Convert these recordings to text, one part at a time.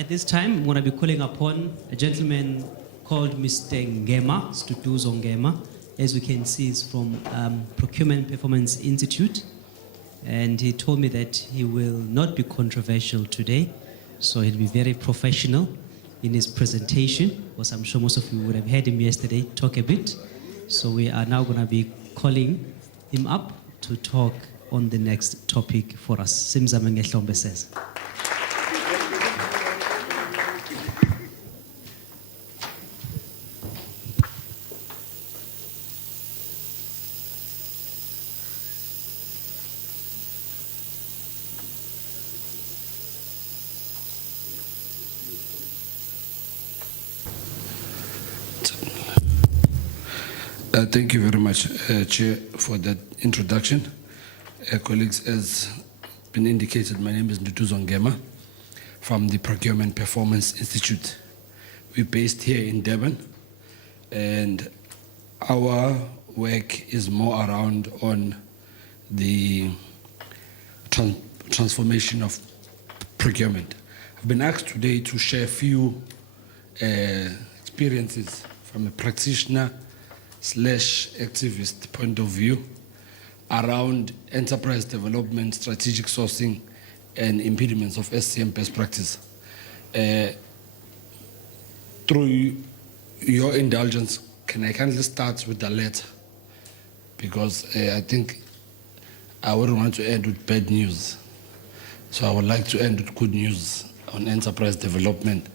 At this time, I'm going to be calling upon a gentleman called Mr. Ngema, Nduduzo Ngema. As we can see, he's from Procurement Performance Institute. And he told me that he will not be controversial today. So he'll be very professional in his presentation, because I'm sure most of you would have heard him yesterday talk a bit. So we are now going to be calling him up to talk on the next topic for us. Simzama Ngehlombe says. Thank you very much, Chair, for that introduction. Colleagues, as been indicated, my name is Nduduzo Ngema from the Procurement Performance Institute. We're based here in Durban, and our work is more around on the transformation of procurement. I've been asked today to share a few experiences from a practitioner / activist point of view around enterprise development, strategic sourcing, and impediments of SCM best practice. Through your indulgence, can I kindly start with the letter? Because I think I wouldn't want to end with bad news. So I would like to end with good news on enterprise development.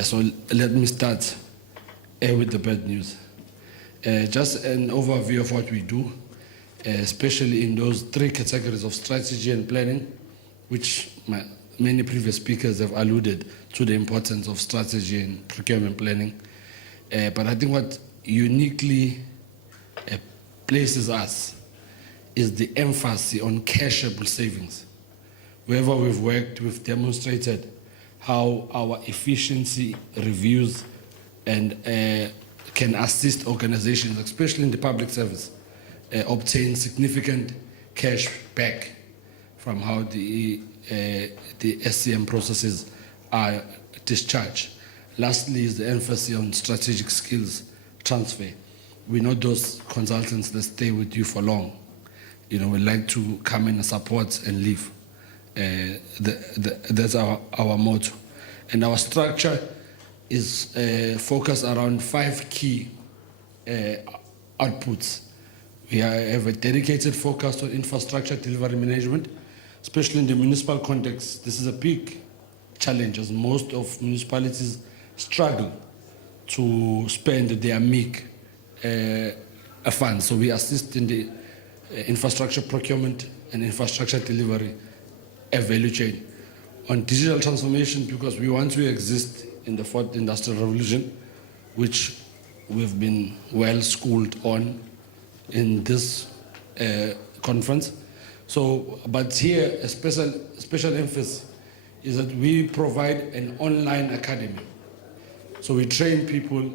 So let me start with the bad news. Just an overview of what we do, especially in those three categories of strategy and planning, which many previous speakers have alluded to the importance of strategy and procurement planning. But I think what uniquely places us is the emphasis on cashable savings. Wherever we've worked, we've demonstrated how our efficiency reviews and can assist organizations, especially in the public service, obtain significant cash back from how the SCM processes are discharged. Lastly is the emphasis on strategic skills transfer. We know those consultants that stay with you for long. You know, we like to come in and support and leave. That's our motto. And our structure is focused around 5 key outputs. We have a dedicated focus on infrastructure delivery management, especially in the municipal context. This is a big challenge, as most of municipalities struggle to spend their meek funds. So we assist in the infrastructure procurement and infrastructure delivery value chain. On digital transformation, because we want to exist in the 4th Industrial Revolution, which we've been well schooled on in this conference. So, but here a special emphasis is that we provide an online academy. So we train people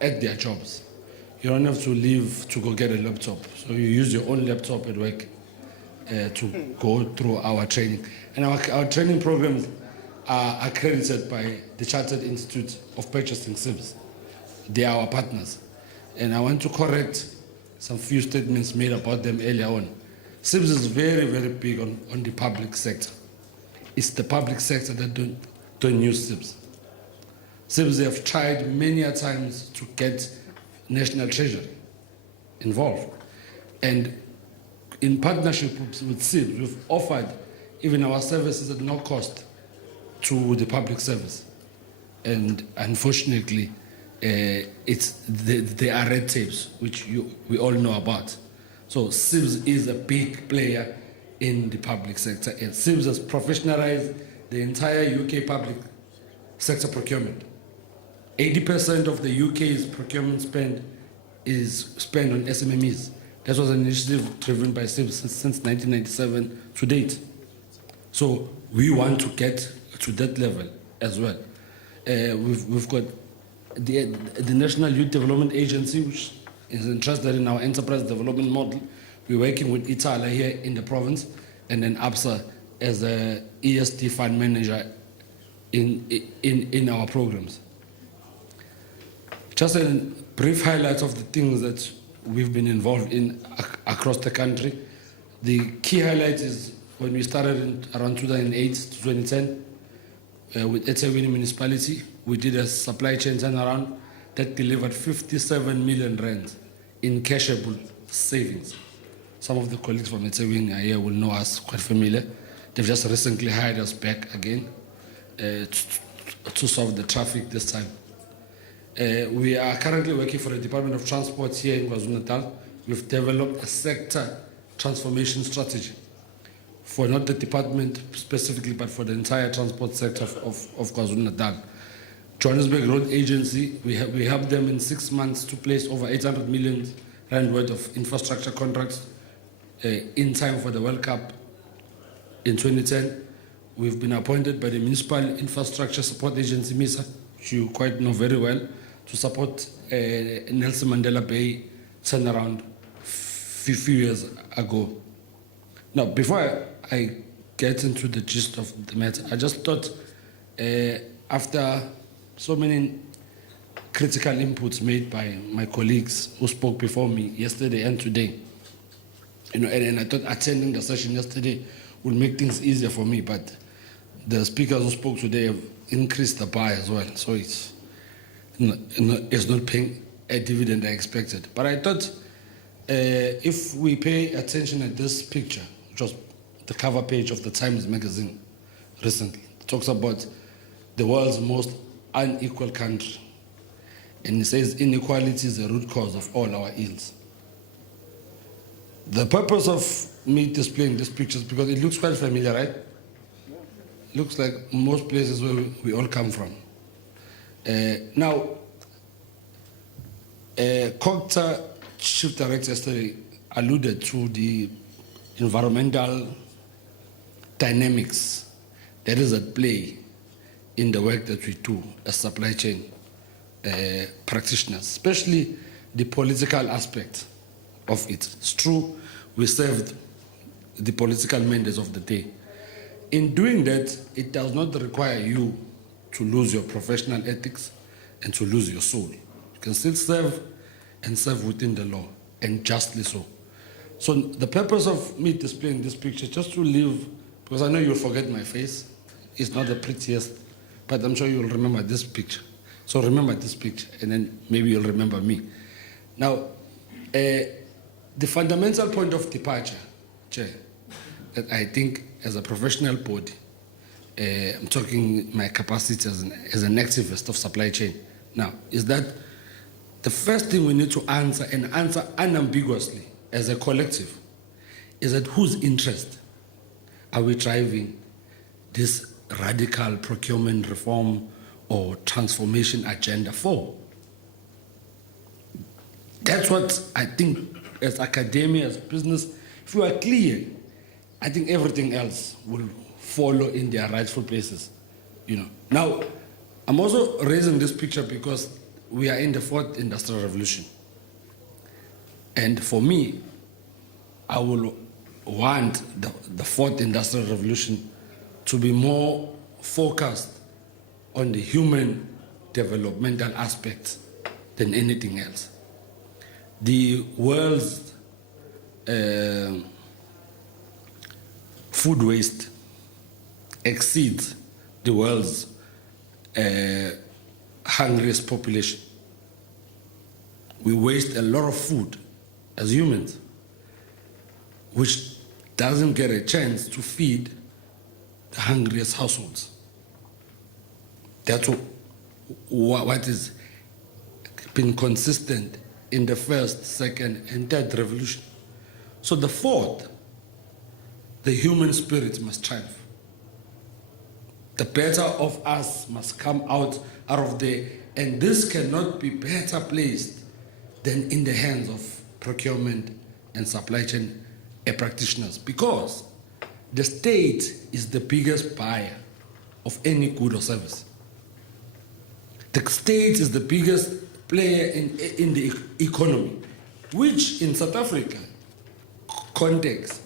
at their jobs. You don't have to leave to go get a laptop. So you use your own laptop at work to go through our training. And our training programs are accredited by the Chartered Institute of Purchasing SIBS. They are our partners. And I want to correct some few statements made about them earlier on. SIBS is very, very big on the public sector. It's the public sector that don't use SIBS. SIBS have tried many a times to get National Treasury involved. And in partnership with SIBS, we've offered even our services at no cost to the public service. And unfortunately, there are red tapes, which we all know about. So SIBS is a big player in the public sector. And SIBS has professionalized the entire UK public sector procurement. 80% of the UK's procurement spend is spent on SMMEs. That was an initiative driven by SIBS since 1997 to date. So we want to get to that level as well. We've got the National Youth Development Agency, which is interested in our enterprise development model. We're working with Italia here in the province, and then ABSA as a ESD fund manager in our programs. Just a brief highlight of the things that we've been involved in across the country. The key highlight is when we started in around 2008 to 2010 with eThekwini municipality, we did a supply chain turnaround that delivered 57 million rand in cashable savings. Some of the colleagues from eThekwini are here will know us, quite familiar. They've just recently hired us back again to solve the traffic this time. We are currently working for the Department of Transport here in KwaZulu-Natal. We've developed a sector transformation strategy for not the department specifically, but for the entire transport sector of KwaZulu-Natal. Johannesburg Road Agency, we helped them in 6 months to place over 800 million rand worth of infrastructure contracts in time for the World Cup in 2010. We've been appointed by the Municipal Infrastructure Support Agency, MISA, which you quite know very well, to support Nelson Mandela Bay turnaround few years ago. Now, before I get into the gist of the matter, I just thought after so many critical inputs made by my colleagues who spoke before me yesterday and today, and I thought attending the session yesterday would make things easier for me, but the speakers who spoke today have increased the bar as well, so it's not paying a dividend I expected. But I thought if we pay attention at this picture, which was the cover page of the Times magazine recently, it talks about the world's most unequal country. And it says inequality is the root cause of all our ills. The purpose of me displaying this picture is because it looks quite familiar, right? Looks like most places where we all come from. Now, COGTA Chief Director yesterday alluded to the environmental dynamics that is at play in the work that we do as supply chain practitioners, especially the political aspect of it. It's true, we served the political mandates of the day. In doing that, it does not require you to lose your professional ethics and to lose your soul. You can still serve and serve within the law, and justly so. So the purpose of me displaying this picture, just to leave, because I know you'll forget my face, it's not the prettiest, but I'm sure you'll remember this picture. So remember this picture, and then maybe you'll remember me. Now, the fundamental point of departure, Chair, that I think as a professional body, I'm talking my capacity as an activist of supply chain now, is that the first thing we need to answer, and answer unambiguously as a collective, is that whose interest are we driving this radical procurement reform or transformation agenda for? That's what I think as academia, as business, if you are clear, I think everything else will follow in their rightful places. Now, I'm also raising this picture because we are in the 4th Industrial Revolution. And for me, I will want the 4th Industrial Revolution to be more focused on the human developmental aspects than anything else. The world's food waste exceeds the world's hungriest population. We waste a lot of food as humans, which doesn't get a chance to feed the hungriest households. That's what has been consistent in the 1st, 2nd, and 3rd revolution. So the 4th, the human spirit must triumph. The better of us must come out of there, and this cannot be better placed than in the hands of procurement and supply chain practitioners, because the state is the biggest buyer of any good or service. The state is the biggest player in the economy, which in South Africa context,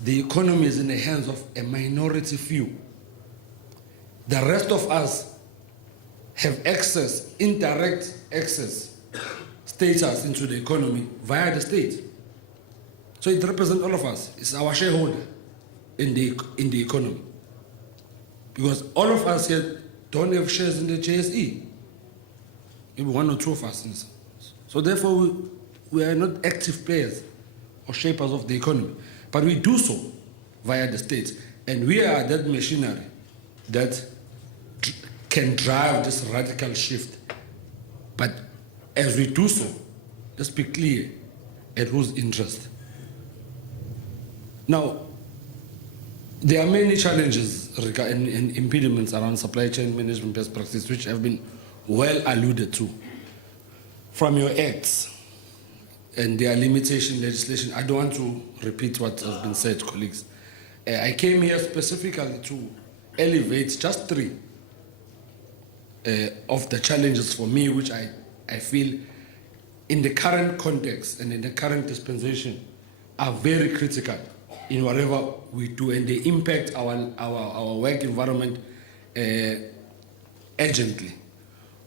the economy is in the hands of a minority few. The rest of us have access, indirect access, status into the economy via the state. So it represents all of us. It's our shareholder in the economy. Because all of us here don't have shares in the JSE. Maybe one or two of us. So therefore, we are not active players or shapers of the economy. But we do so via the state. And we are that machinery that can drive this radical shift. But as we do so, let's be clear at whose interest. Now, there are many challenges and impediments around supply chain management best practices, which have been well alluded to from your acts and their limitation legislation. I don't want to repeat what has been said, colleagues. I came here specifically to elevate just three of the challenges for me, which I feel in the current context and in the current dispensation are very critical in whatever we do, and they impact our work environment urgently.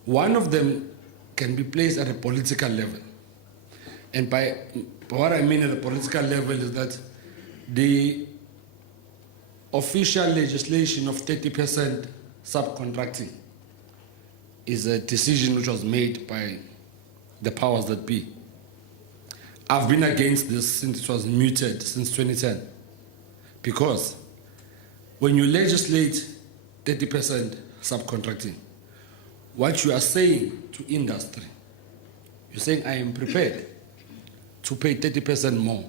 One of them can be placed at a political level. And by what I mean at a political level is that the official legislation of 30% subcontracting is a decision which was made by the powers that be. I've been against this since it was mooted since 2010. Because when you legislate 30% subcontracting, what you are saying to industry, you're saying, I am prepared to pay 30% more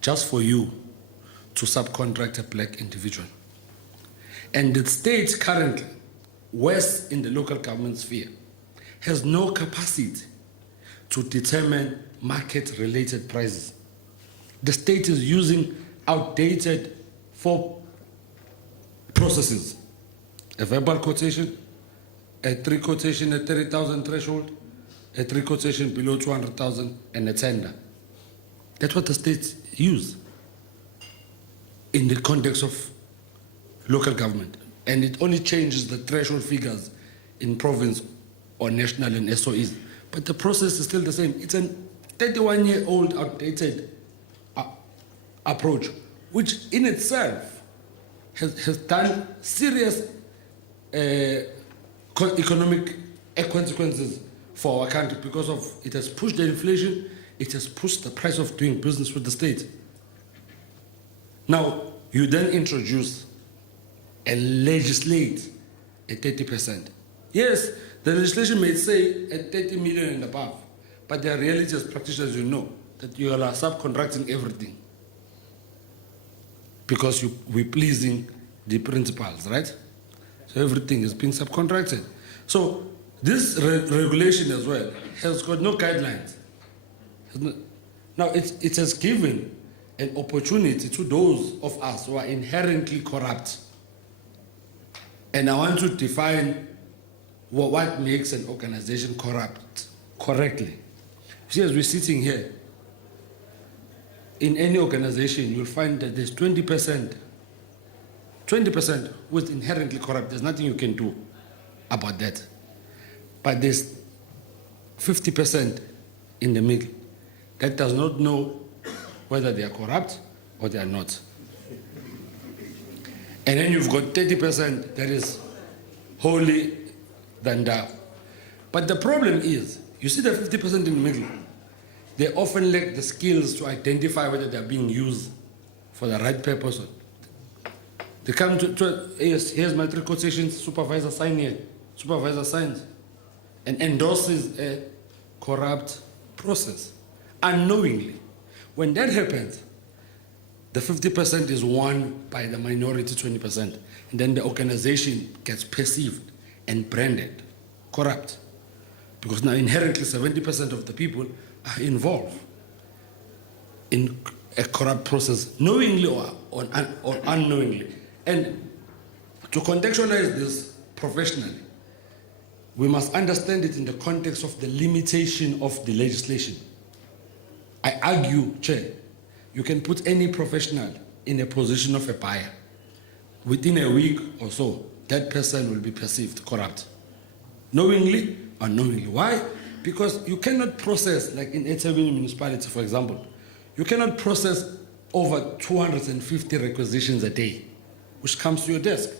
just for you to subcontract a black individual. And the state currently, worse in the local government sphere, has no capacity to determine market-related prices. The state is using outdated 4 processes: a verbal quotation, a 3 quotation at 30,000 threshold, a 3 quotation below 200,000, and a tender. That's what the states use in the context of local government. And it only changes the threshold figures in province or national and SOEs. But the process is still the same. It's a 31-year-old outdated approach, which in itself has done serious economic consequences for our country because of it has pushed the inflation, it has pushed the price of doing business with the state. Now, you then introduce and legislate at 30%. Yes, the legislation may say at 30 million and above, but the reality as practitioners, you know that you are subcontracting everything because we're pleasing the principals, right? So everything is being subcontracted. So this regulation as well has got no guidelines. Now it has given an opportunity to those of us who are inherently corrupt. And I want to define what makes an organization corrupt correctly. See, as we're sitting here, in any organization, you'll find that there's 20% who is inherently corrupt. There's nothing you can do about that. But there's 50% in the middle that does not know whether they are corrupt or they are not. And then you've got 30% that is holy than thou. But the problem is, you see the 50% in the middle, they often lack the skills to identify whether they're being used for the right purpose. They come to here's my 3 quotations, supervisor sign here, supervisor signs, and endorses a corrupt process unknowingly. When that happens, the 50% is won by the minority 20%, and then the organization gets perceived and branded corrupt. Because now inherently 70% of the people are involved in a corrupt process, knowingly or unknowingly. And to contextualize this professionally, we must understand it in the context of the limitation of the legislation. I argue, Chair, you can put any professional in a position of a buyer. Within a week or so, that person will be perceived corrupt. Knowingly, unknowingly. Why? Because you cannot process, like in Etabini municipality, for example, you cannot process over 250 requisitions a day, which comes to your desk.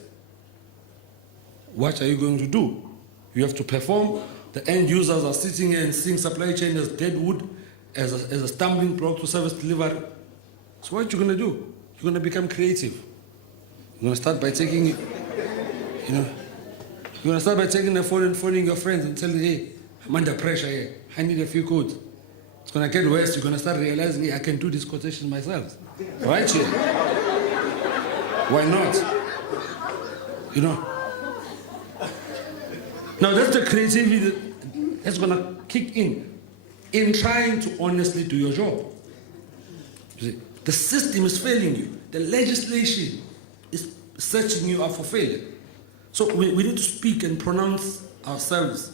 What are you going to do? You have to perform. The end users are sitting here and seeing supply chain as dead wood, as a stumbling block to service delivery. So what are you going to do? You're going to become creative. You're going to start by taking, you're going to start by taking the phone and phoning your friends and telling, hey, I'm under pressure here. I need a few codes. It's going to get worse. You're going to start realizing, hey, I can do these quotations myself. Right here. Why not? Now that's the creativity that's going to kick in trying to honestly do your job. You see, the system is failing you. The legislation is setting you up for failure. So we need to speak and pronounce ourselves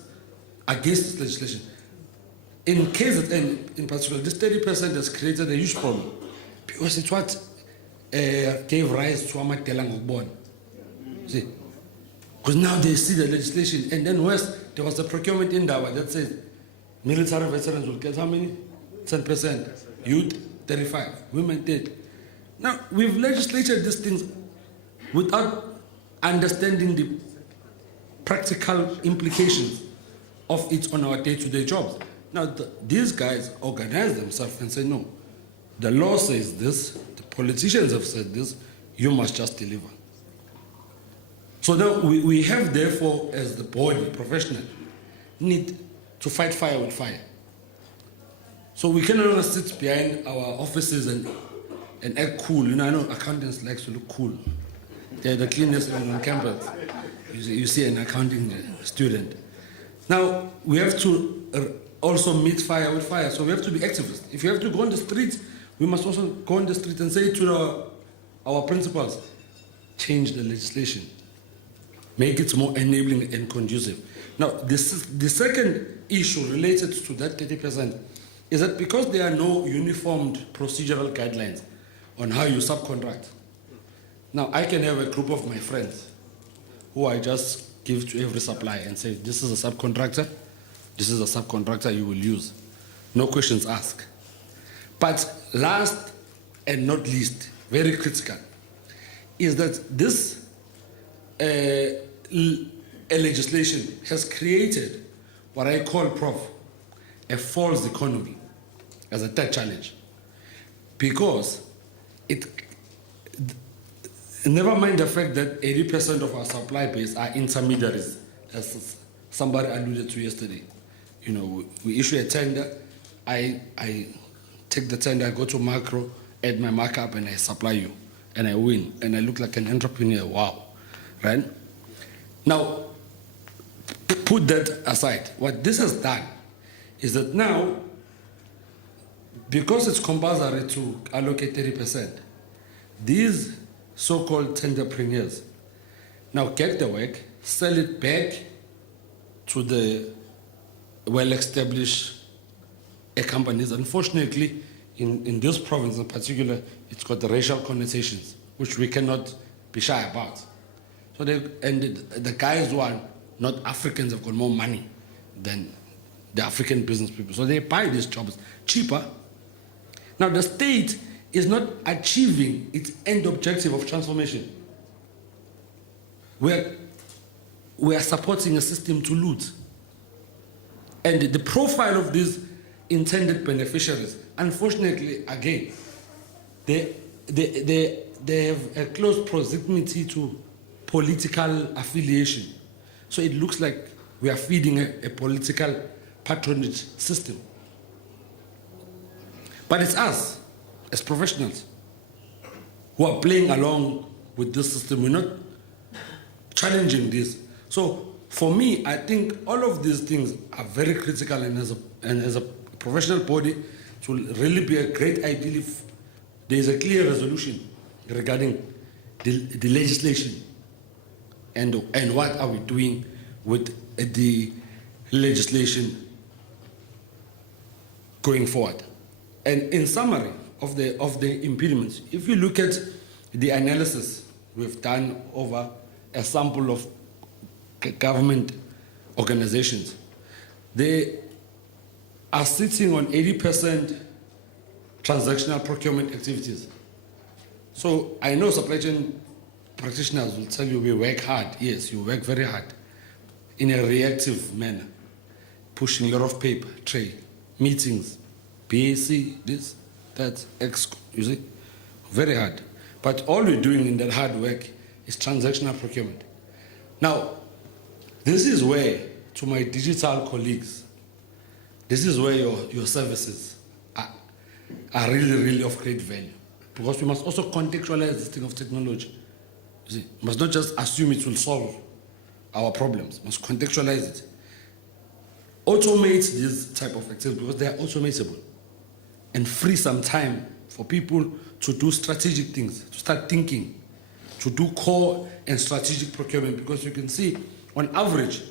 against this legislation. In KZN in particular, this 30% has created a huge problem because it's what gave rise to Amatela Ngokubona. See, because now they see the legislation, and then worse, there was a procurement in Dawa that says military veterans will get how many? 10%. Youth, 35. Women, 10. Now, we've legislated these things without understanding the practical implications of it on our day-to-day jobs. Now, these guys organize themselves and say, no, the law says this, the politicians have said this, you must just deliver. So now we have, therefore, as the body, professional, need to fight fire with fire. So we can no longer sit behind our offices and act cool. I know accountants like to look cool. They're the cleanest on campus. You see an accounting student. Now, we have to also meet fire with fire. So we have to be activists. If you have to go on the street, we must also go on the street and say to our principals, change the legislation. Make it more enabling and conducive. Now, the second issue related to that 30% is that because there are no uniformed procedural guidelines on how you subcontract. Now, I can have a group of my friends who I just give to every supplier and say, this is a subcontractor, this is a subcontractor you will use. No questions asked. But last and not least, very critical, is that this legislation has created what I call, Prof, a false economy as a third challenge. Because never mind the fact that 80% of our supply base are intermediaries, as somebody alluded to yesterday. We issue a tender, I take the tender, I go to macro, add my markup, and I supply you, and I win, and I look like an entrepreneur. Wow. Right? Now, put that aside. What this has done is that now, because it's compulsory to allocate 30%, these so-called tenderpreneurs now get the work, sell it back to the well-established companies. Unfortunately, in this province in particular, it's got the racial connotations, which we cannot be shy about. So the guys who are not Africans have got more money than the African business people. So they buy these jobs cheaper. Now the state is not achieving its end objective of transformation. We are supporting a system to loot. And the profile of these intended beneficiaries, unfortunately, again, they have a close proximity to political affiliation. So it looks like we are feeding a political patronage system. But it's us, as professionals, who are playing along with this system. We're not challenging this. So for me, I think all of these things are very critical, and as a professional body, it will really be a great idea if there is a clear resolution regarding the legislation and what are we doing with the legislation going forward. And in summary of the impediments, if you look at the analysis we've done over a sample of government organizations. They are sitting on 80% transactional procurement activities. So I know supply chain practitioners will tell you we work hard. Yes, you work very hard in a reactive manner, pushing a lot of paper, tray, meetings, BAC, this, that, EXCO, you see, very hard. But all we're doing in that hard work is transactional procurement. Now, this is where, to my digital colleagues, this is where your services are really, really of great value. Because we must also contextualize this thing of technology. You see, we must not just assume it will solve our problems. We must contextualize it. Automate this type of activities because they are automatable. And free some time for people to do strategic things, to start thinking, to do core and strategic procurement. Because you can see, on average,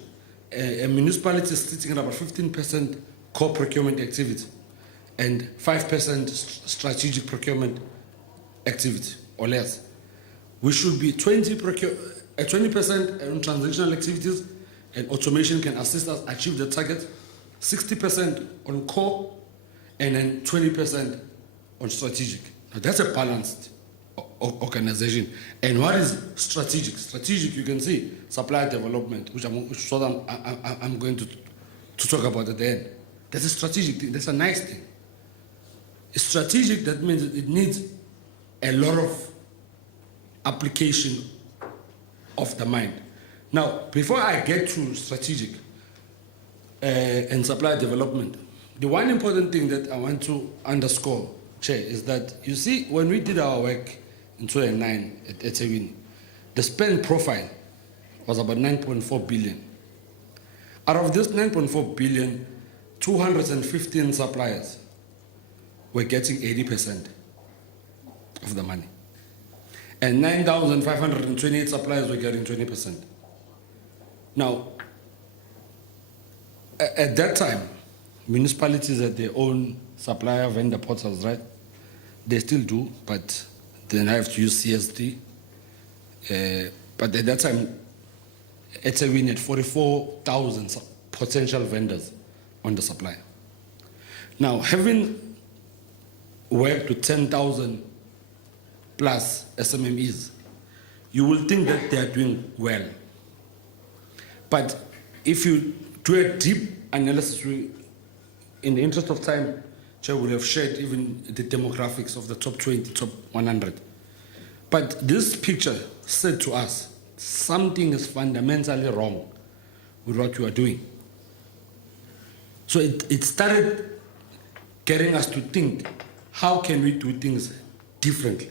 a municipality is sitting at about 15% core procurement activity and 5% strategic procurement activity or less. We should be 20% on transactional activities, and automation can assist us achieve the target, 60% on core, and then 20% on strategic. Now that's a balanced organization. And what is strategic? Strategic, you can see, supply development, which I'm going to talk about at the end. That's a strategic thing. That's a nice thing. It's strategic, that means it needs a lot of application of the mind. Now, before I get to strategic and supply development, the one important thing that I want to underscore, Chair, is that, you see, when we did our work in 2009 at eThekwini, the spend profile was about 9.4 billion. Out of this 9.4 billion, 215 suppliers were getting 80% of the money. And 9,528 suppliers were getting 20%. Now, at that time, municipalities had their own supplier vendor portals, right? They still do, but they have to use CSD. But at that time, eThekwini had 44,000 potential vendors on the supplier. Now, having worked with 10,000 plus SMMEs, you will think that they are doing well. But if you do a deep analysis, in the interest of time, Chair will have shared even the demographics of the top 20, top 100. But this picture said to us, something is fundamentally wrong with what you are doing. So it started getting us to think, how can we do things differently?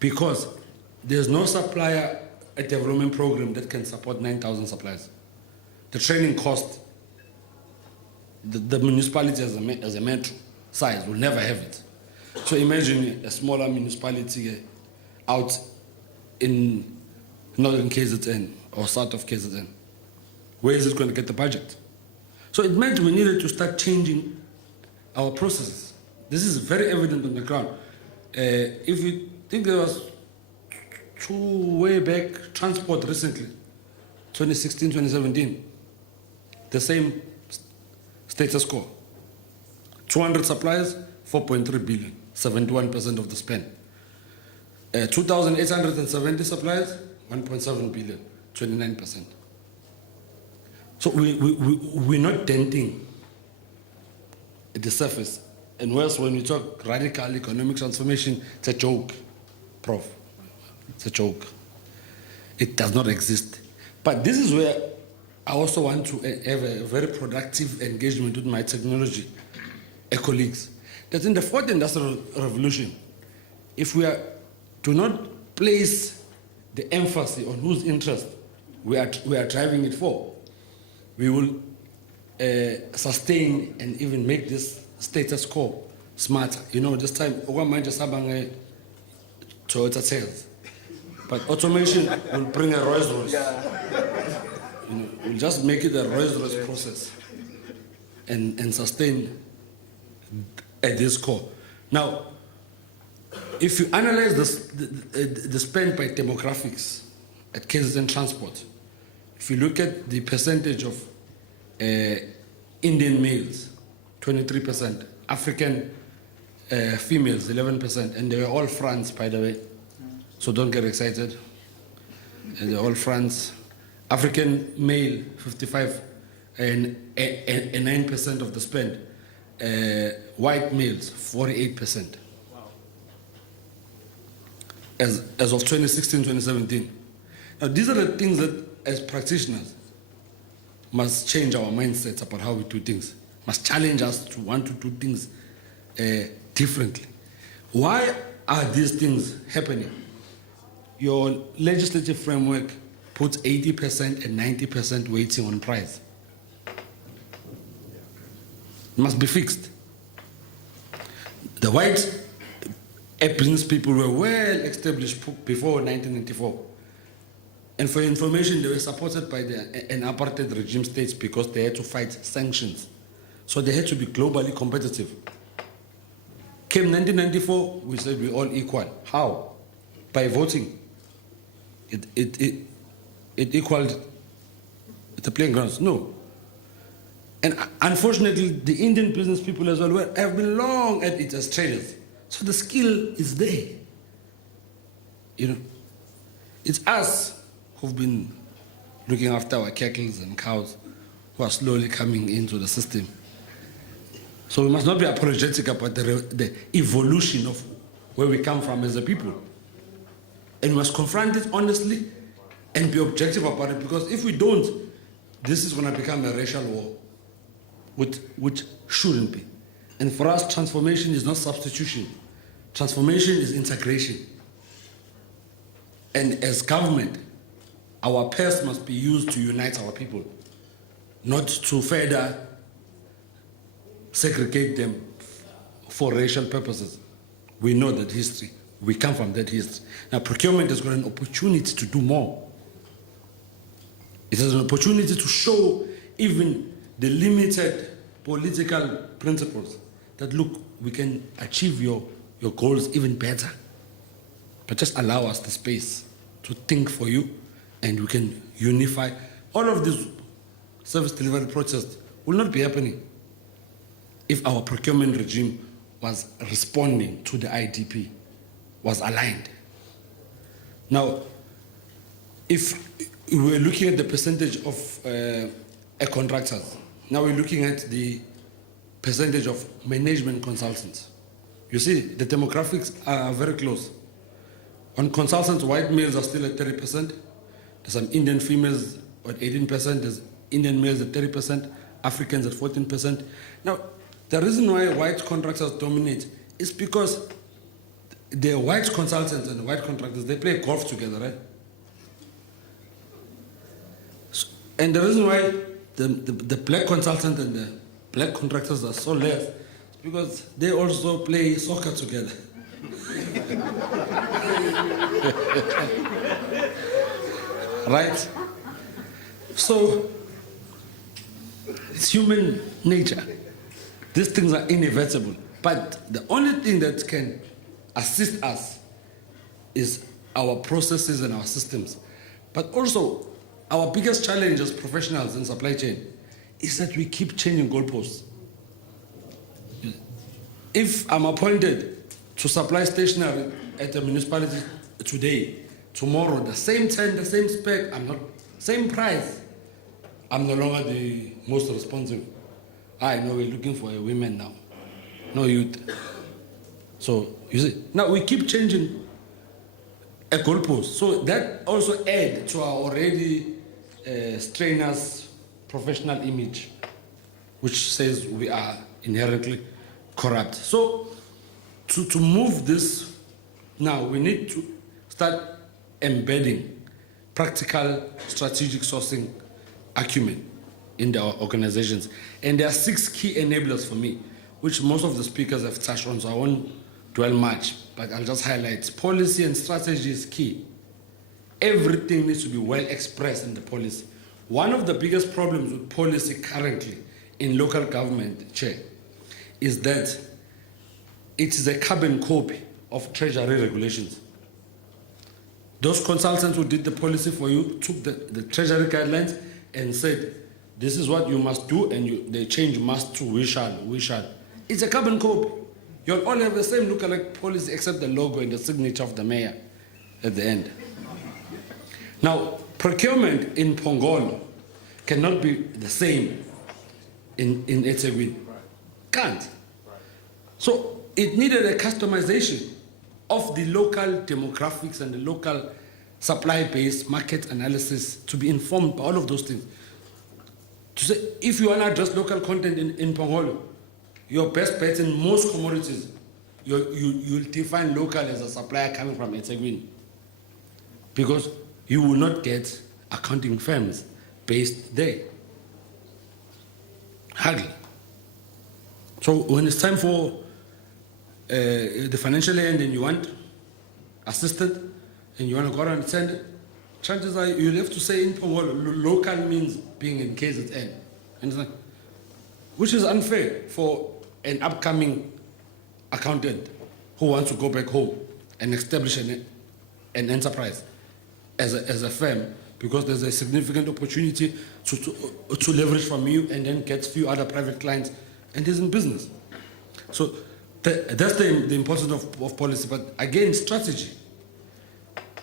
Because there's no supplier a development program that can support 9,000 suppliers. The training cost, the municipality as a metro size will never have it. So imagine a smaller municipality out in northern KZN or south of KZN. Where is it going to get the budget? So it meant we needed to start changing our processes. This is very evident on the ground. If you think there was way back transport recently, 2016, 2017, the same status quo. 200 suppliers, 4.3 billion, 71% of the spend. 2,870 suppliers, 1.7 billion, 29%. So we're not denting at the surface. And worse, when we talk radical economic transformation, it's a joke, Prof. It's a joke. It does not exist. But this is where I also want to have a very productive engagement with my technology colleagues. That in the fourth industrial revolution, if we do not place the emphasis on whose interest we are driving it for, we will sustain and even make this status quo smarter. You know, this time, Toyota sales, but automation will bring a Rolls Royce. You know, we'll just make it a Rolls Royce process and sustain at this core. Now, if you analyze the spend by demographics, at KZN Transport, if you look at the percentage of Indian males, 23%, African females, 11%, and they were all France, by the way, so don't get excited. And they're all France. African male, 55, and 9% of the spend. White males, 48%. Wow. As of 2016, 2017. Now, these are the things that, as practitioners, must change our mindsets about how we do things, must challenge us to want to do things differently. Why are these things happening? Your legislative framework puts 80% and 90% weighting on price. It must be fixed. The white business people were well established before 1994. And for your information, they were supported by an apartheid regime states because they had to fight sanctions. So they had to be globally competitive. Came 1994, we said we're all equal. How? By voting. It equaled the playing grounds. No. And unfortunately, the Indian business people as well have been long at it as traders. So the skill is there. You know, it's us who've been looking after our cattle and cows who are slowly coming into the system. So we must not be apologetic about the evolution of where we come from as a people. And we must confront it honestly and be objective about it, because if we don't, this is going to become a racial war, which shouldn't be. And for us, transformation is not substitution. Transformation is integration. And as government, our purse must be used to unite our people, not to further segregate them for racial purposes. We know that history. We come from that history. Now, procurement has got an opportunity to do more. It has an opportunity to show even the limited political principles that, look, we can achieve your goals even better. But just allow us the space to think for you, and we can unify. All of this service delivery process will not be happening if our procurement regime was responding to the IDP, was aligned. Now, if we were looking at the percentage of contractors, now we're looking at the percentage of management consultants. You see, the demographics are very close. On consultants, white males are still at 30%. There's some Indian females at 18%. There's Indian males at 30%. Africans at 14%. Now, the reason why white contractors dominate is because the white consultants and the white contractors, they play golf together, right? So, and the reason why the black consultant and the black contractors are so less is because they also play soccer together. Right? So, it's human nature. These things are inevitable. But the only thing that can assist us is our processes and our systems. But also, our biggest challenge as professionals in supply chain is that we keep changing goalposts. If I'm appointed to supply stationery at a municipality today, tomorrow, the same time, the same spec, same price, I'm no longer the most responsive. I know we're looking for a women now, no youth. So, you see, now we keep changing a goalpost. So that also adds to our already strenuous professional image, which says we are inherently corrupt. So to move this, now we need to start embedding practical strategic sourcing acumen in our organizations. And there are 6 key enablers for me, which most of the speakers have touched on, so I won't dwell much, but I'll just highlight. Policy and strategy is key. Everything needs to be well expressed in the policy. One of the biggest problems with policy currently in local government, Chair, is that it is a carbon copy of Treasury regulations. Those consultants who did the policy for you took the treasury guidelines and said, this is what you must do, and the change must to we shall. It's a carbon copy. You'll all have the same lookalike policy except the logo and the signature of the mayor at the end. Now, procurement in Pongolo cannot be the same in eThekwini. Can't. So it needed a customization of the local demographics and the local supply-based market analysis to be informed by all of those things. To say, if you want to address local content in Pongolo, your best bet in most commodities, you'll define local as a supplier coming from eThekwini, because you will not get accounting firms based there. Hardly. So when it's time for the financial end and you want assistant and you want to go around and send it, chances are you'll have to say in Pongolo, local means being in KZN. Understand? Which is unfair for an upcoming accountant who wants to go back home and establish an enterprise as a firm, because there's a significant opportunity to leverage from you and then get few other private clients and is in business. So that's the importance of policy. But again, strategy.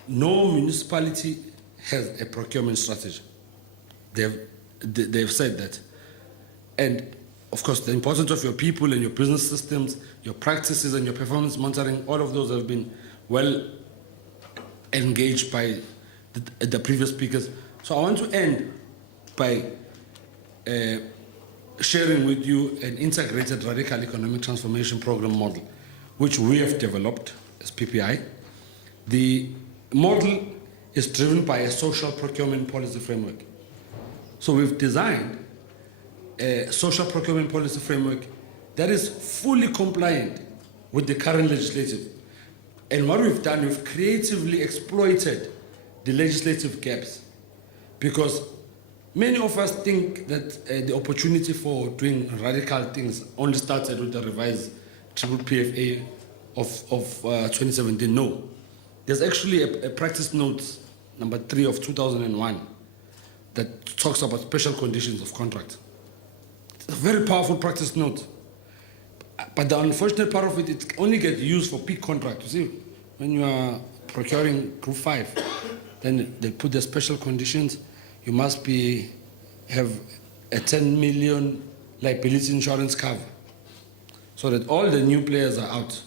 No municipality has a procurement strategy. They've said that. And of course, the importance of your people and your business systems, your practices and your performance monitoring, all of those have been well engaged by the previous speakers. So I want to end by sharing with you an integrated radical economic transformation program model, which we have developed as PPI. The model is driven by a social procurement policy framework. So we've designed a social procurement policy framework that is fully compliant with the current legislative. And what we've done, we've creatively exploited the legislative gaps, because many of us think that the opportunity for doing radical things only started with the revised triple PFA of 2017. No. There's actually a practice note, number 3 of 2001, that talks about special conditions of contract. It's a very powerful practice note. But the unfortunate part of it, it only gets used for peak contract. You see, when you are procuring Group 5, then they put the special conditions. You must have a 10 million liability insurance cover, so that all the new players are out.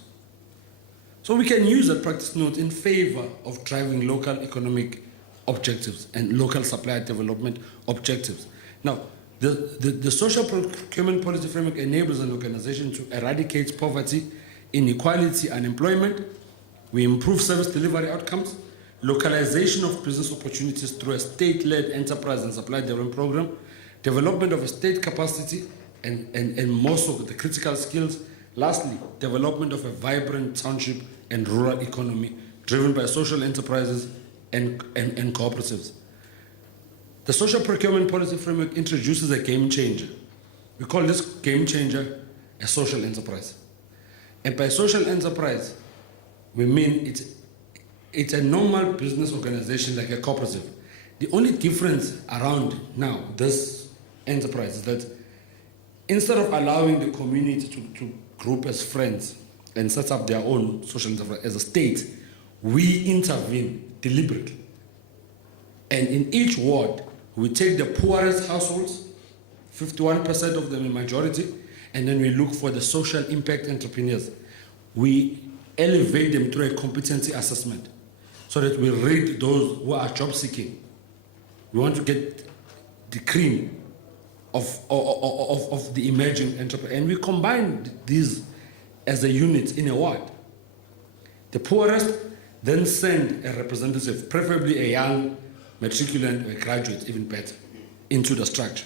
So we can use that practice note in favor of driving local economic objectives and local supplier development objectives. Now, the social procurement policy framework enables an organization to eradicate poverty, inequality, unemployment. We improve service delivery outcomes, localization of business opportunities through a state-led enterprise and supply development program, development of a state capacity and most of the critical skills. Lastly, development of a vibrant township and rural economy driven by social enterprises and cooperatives. The social procurement policy framework introduces a game changer. We call this game changer a social enterprise. And by social enterprise, we mean it's a normal business organization like a cooperative. The only difference around now this enterprise is that instead of allowing the community to group as friends and set up their own social enterprise as a state, we intervene deliberately. And in each ward, we take the poorest households, 51% of them in majority, and then we look for the social impact entrepreneurs. We elevate them through a competency assessment so that we rate those who are job seeking. We want to get the cream of the emerging entrepreneurs, and we combine these as a unit in a ward. The poorest then send a representative, preferably a young matriculant or a graduate, even better, into the structure.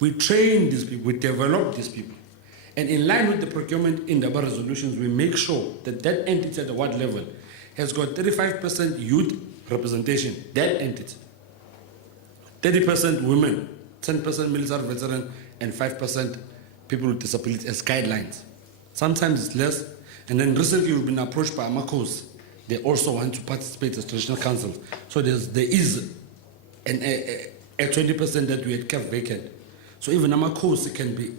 We train these people, we develop these people. And in line with the procurement in the resolutions, we make sure that that entity at the ward level has got 35% youth representation, that entity. 30% women, 10% military veteran, and 5% people with disabilities as guidelines. Sometimes it's less. And then recently we've been approached by Amakos they also want to participate as traditional councils. So there is a 20% that we had kept vacant. So even Amakosi can be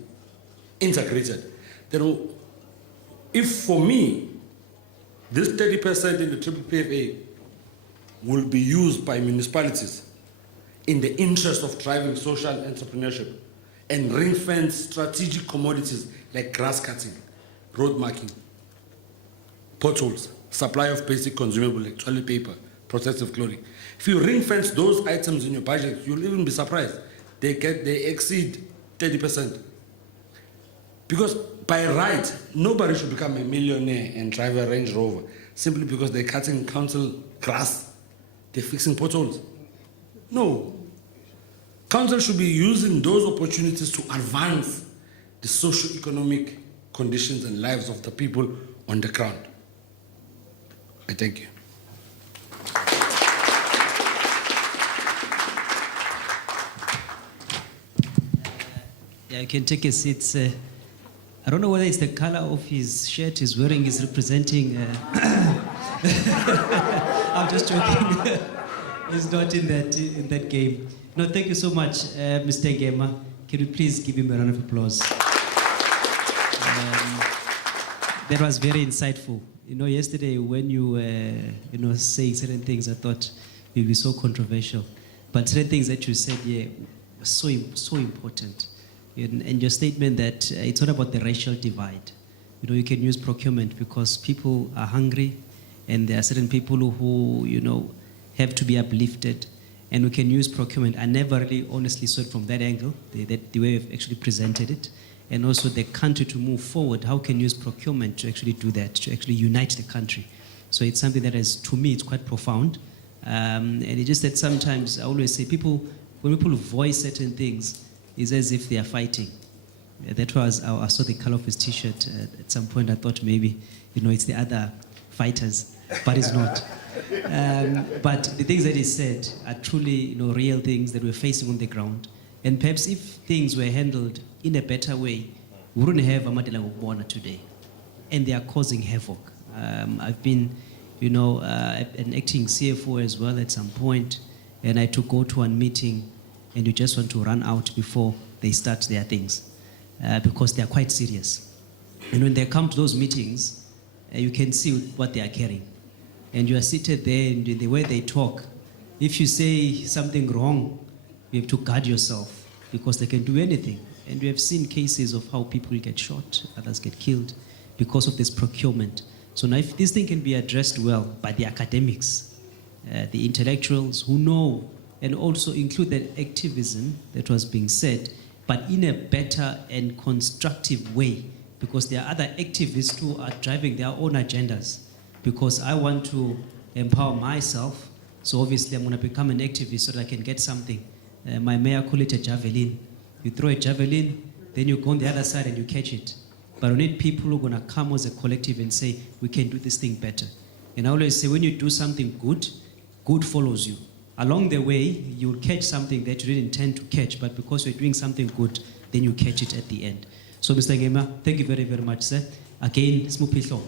integrated. Then if for me, this 30% in the PPPFA will be used by municipalities in the interest of driving social entrepreneurship and ring-fence strategic commodities like grass cutting, road marking, potholes, supply of basic consumable like toilet paper, protective clothing. If you ring-fence those items in your budget, you'll even be surprised. They exceed 30%. Because by right, nobody should become a millionaire and drive a Range Rover simply because they're cutting council grass, they're fixing potholes. No. Council should be using those opportunities to advance the socio-economic conditions and lives of the people on the ground. I thank you. Yeah, you can take a seat. I don't know whether it's the color of his shirt he's wearing is representing. I'm just joking. He's not in that game. No, thank you so much, Mr. Ngema. Can you please give him a round of applause? That was very insightful. You know, yesterday when you were, saying certain things, I thought you'd be so controversial. But certain things that you said here were so important. And your statement that it's not about the racial divide. You know, you can use procurement because people are hungry and there are certain people who, have to be uplifted. And we can use procurement. I never really honestly saw it from that angle, the way you've actually presented it. And also the country to move forward, how can you use procurement to actually do that, to actually unite the country? So it's something that is, to me, it's quite profound. And it's just that sometimes I always say when people voice certain things, it's as if they are fighting. That was, I saw the color of his t-shirt. At some point I thought maybe, it's the other fighters, but it's not. But the things that he said are truly, real things that we're facing on the ground. And perhaps if things were handled in a better way, we wouldn't have Amadela Gokubona today. And they are causing havoc. I've been, an acting CFO as well at some point, and I had to go to one meeting, and you just want to run out before they start their things, because they are quite serious. And when they come to those meetings, you can see what they are carrying. And you are seated there, and the way they talk, if you say something wrong, you have to guard yourself, because they can do anything. And we have seen cases of how people get shot, others get killed, because of this procurement. So now if this thing can be addressed well by the academics, the intellectuals who know, and also include that activism that was being said, but in a better and constructive way, because there are other activists who are driving their own agendas. Because I want to empower myself, so obviously I'm going to become an activist so that I can get something. My mayor called it a javelin. You throw a javelin, then you go on the other side and you catch it. But we need people who are going to come as a collective and say, we can do this thing better. And I always say, when you do something good, good follows you. Along the way, you'll catch something that you didn't intend to catch, but because you're doing something good, then you catch it at the end. So, Mr. Ngema, thank you very, very much, sir. Again, Smuphi Hlong.